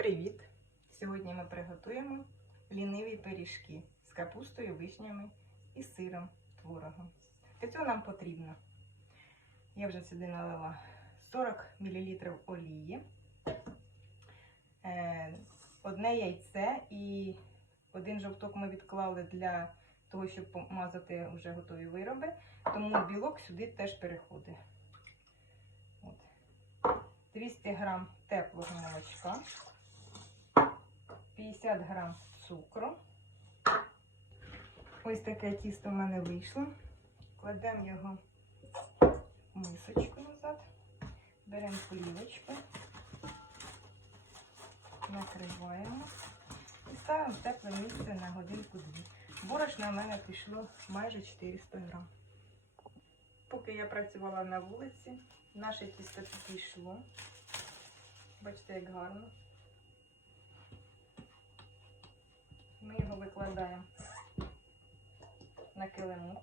Привіт! Сьогодні ми приготуємо ліниві пиріжки з капустою, вишнями і сиром творогом. Для цього нам потрібно. Я вже сюди налила 40 мл олії, е, одне яйце і один жовток ми відклали для того, щоб помазати вже готові вироби. Тому білок сюди теж переходить. От. 200 грам теплого молочка. 50 грам цукру. Ось таке тісто в мене вийшло. Кладемо його в мисочку назад, беремо плівочку, накриваємо і ставимо в тепле місце на годинку-дві. Борошна в мене пішло майже 400 грам. Поки я працювала на вулиці, наше тісто пішло. Бачите, як гарно. Ми його викладаємо на килимок.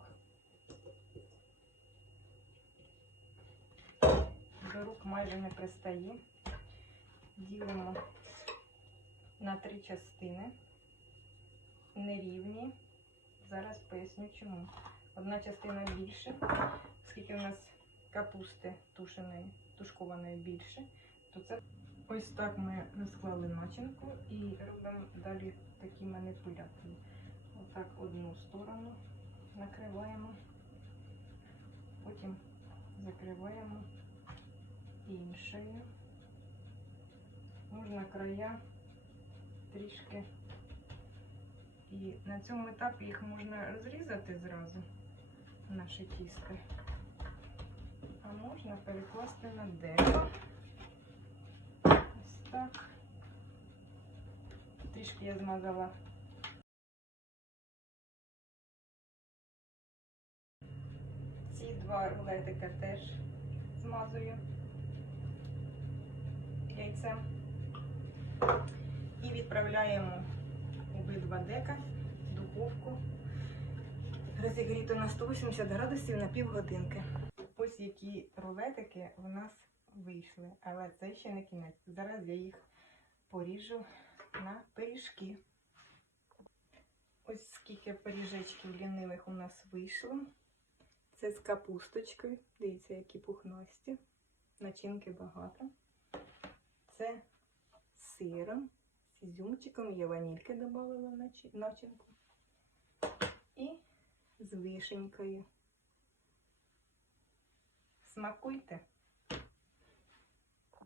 До рук майже не пристає. Ділимо на три частини. Нерівні. Зараз поясню чому. Одна частина більше, оскільки у нас капусти тушеної, тушкованої більше, то це ось так ми розклали начинку і робимо далі такі маніпуляції. Отак одну сторону накриваємо, потім закриваємо іншою. Можна края трішки. І на цьому етапі їх можна розрізати зразу, наше тісто. А можна перекласти на дерево. Ось так. Трішки я змазала. Ці два рулетика теж змазую яйцем. І відправляємо обидва дека в духовку. Розігріто на 180 градусів на півгодинки. Ось які рулетики в нас вийшли, але це ще не кінець. Зараз я їх поріжу на пиріжки. Ось скільки пиріжечків лінивих у нас вийшло. Це з капусточкою. Дивіться, які пухнасті. Начинки багато. Це з сиром, з ізюмчиком. Я ванільки додавала в начинку. І з вишенькою. Смакуйте!